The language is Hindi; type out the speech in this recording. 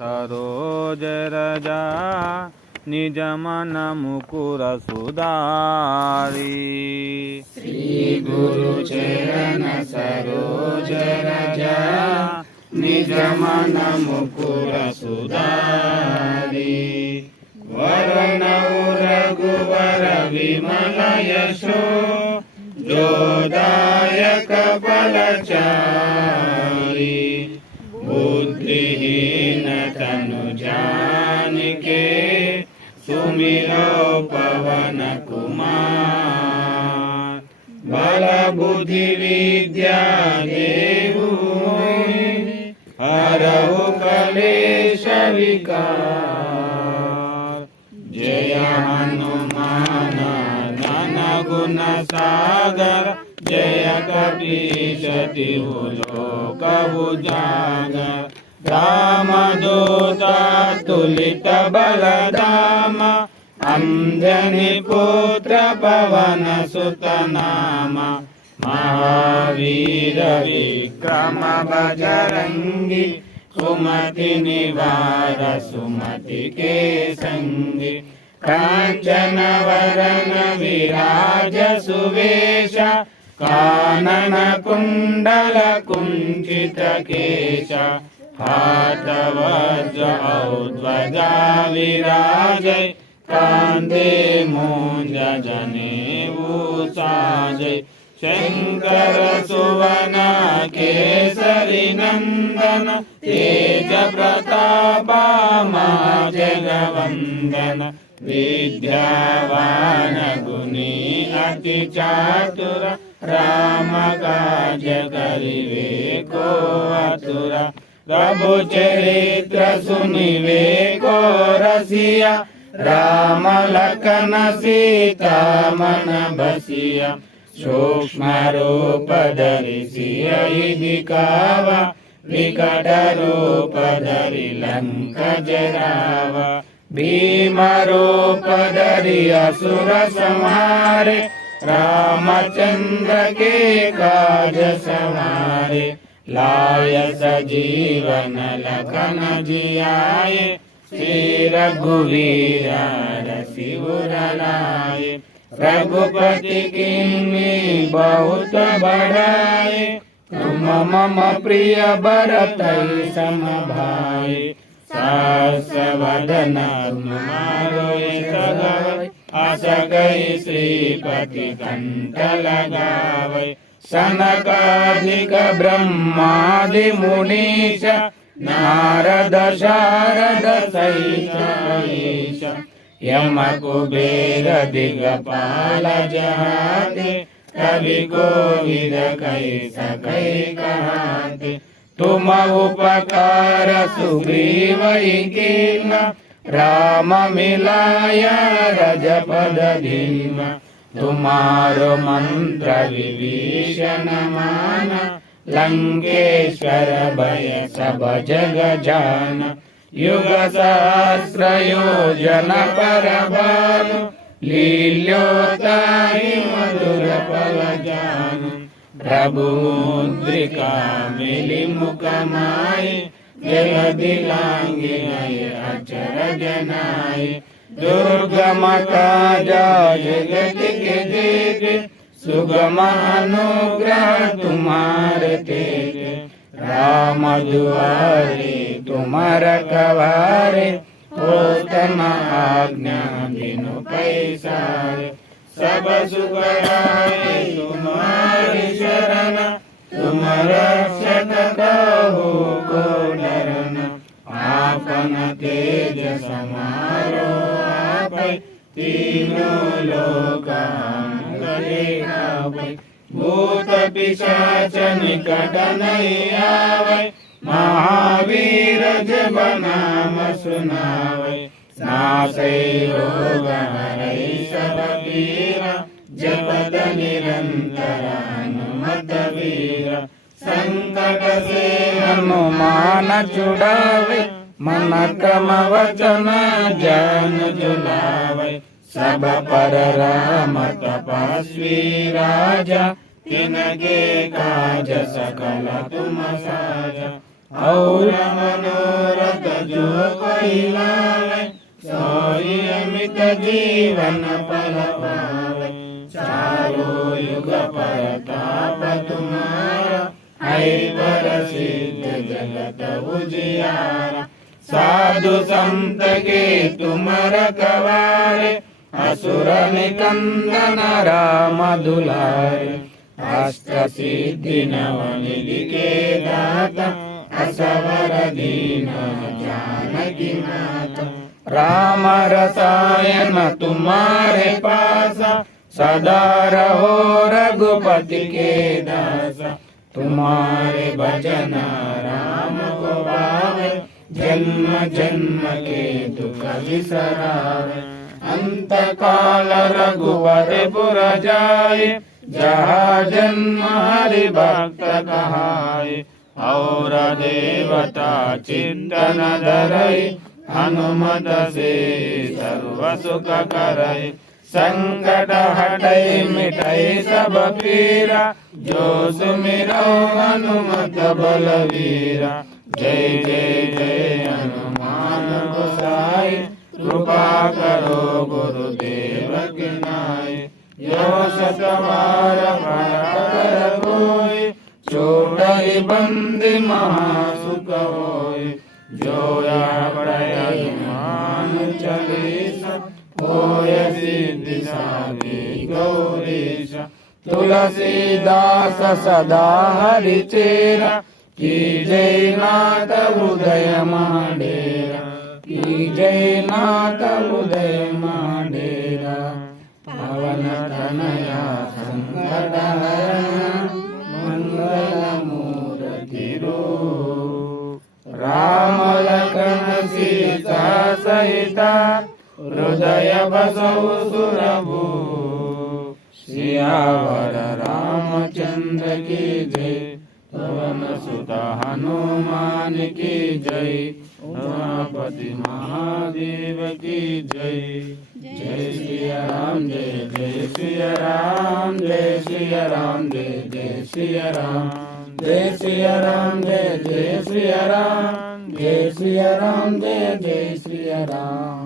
સરોજ રજા નિજ મન મુકુર સુધારી શ્રી ગુરુ ચરણ સરોજ રજા નિજ મન મુકુર સુધારી વરનૌ રઘુવર વિમલ યશો જોદાયક ફલચારી બુદ્ધિહીન वीरो पवन कुमार बल बुद्धि विद्या देहु हरहु कलेश विकार जय हनुमान धन गुण सागर जय कपीशति लोक जागर म अञ्जनिपुत्रपवनसुतनाम बलदाम अञ्जनिपोत्र पवन सुतनाम महावीरविक्रमबचरङ्गी सुमति निवार सुमति केशङ्गि काचन विराज सुवेश कानन कुण्डल कुञ्चित केश ज्वजा विराजय कान्ते मुञ्जने मोजने शङ्कर शङ्करसुवना केसरि नन्दन तेजप्रतापामा जगवन्दन विद्यावान गुणी अति चातुर रामकाज करिवे को कोतुरा भुचरित्र सुनिवेको रसिया राम लखन सीतामन भसिया सोमरोपद विकटरोपदरि लङ्क जराव भीमरोपदरि असुरसंहारे रामचन्द्र के काज सं लाय सजीवन लखन जियाय श्री रघुवीर रसिउरलाय रघुपति किन्नी बहुत बड़ाए तुम मम प्रिय भरत समभाय सासवदन तुम्हारो सगाय आस गई श्रीपति कंठ लगावै सनकासिक ब्रह्मादि मुनीष नारद शारदश यम कुबेर दिवपाल जहात् कवि गोविद कै सखैकहात् तुम उपकार सुग्रीवै गिन राम मिलाय रज पद तुम्हारो मंत्र विभीषण मान लंकेश्वर भय सब जग जान युग सहस्र योजन पर भानु लील्योताहि मधुर फल जानु प्रभु मुद्रिका मिलि मुख माय जल दिलांगे अचर जनाय दुर्गम काज जगत के देख सुगम अनुग्रह तुम्हारे तेज राम दुआरे तुमार कवारे। होतन आज्ञा बिनु पैसारे। सब सुख राय तुम्हारी शरण। तुम रक्षक कहो को डरन आप तीनों लोक देखा भूत पिशाच निकट नहीं आवे महावीर जब नाम सुनावे नासे रोग हरै सब पीरा जपत निरंतर हनुमत वीर संकट से हनुमान छुड़ावे मन क्रम वचन जान जुलावे सब पर राम तपस्वी राजा तिनके काज सकल तुम साजा और मनोरथ जो पहिला सोई अमित जीवन फल पावे चारो युग परताप तुम्हारा है पर सिद्ध जगत उजियारा साधु संत के तुम रखवारे असुर निकंदन राम दुलारे अष्ट सिद्धि नवनिधि के दाता असवर दीन जानकी माता राम रसायन तुम्हारे पास सदा रहो रघुपति के दासा तुम्हारे भजन राम को पावे जन्म जन्म के दुख विसरावे। अंत काल रघुवर पुर जाए, जहाँ जन्म हरि भक्त कहाए। और देवता चिंतन धरई, हनुमत से सर्व सुख करई। संकट हटई मिटई सब पीरा जो सुमिरो हनुमत बलवीरा जय जय जय हनुमान गोसाई कृपा करो गुरुदेव के नाय यो सतवार कर कोई छोड़ई बंद महासुख होय जो या गौरीश तुलसीदास सदा हरि चेरा की जय नाथ हृदय माडेरा की जय नाथ हृदय माडेरा पवन तनया संकट मंगल मूर्ति रूप। राम लखन सीता सहिता। हृदय बसौ सुरभू। सियावर रामचंद्र की जय। पवन सुत हनुमान की जय। उमापति महादेव की जय। जय सिया राम जय जय सिया राम जय सिया राम जय जय सिया राम जय सिया राम जय जय सिया राम जय सिया राम जय जय सिया राम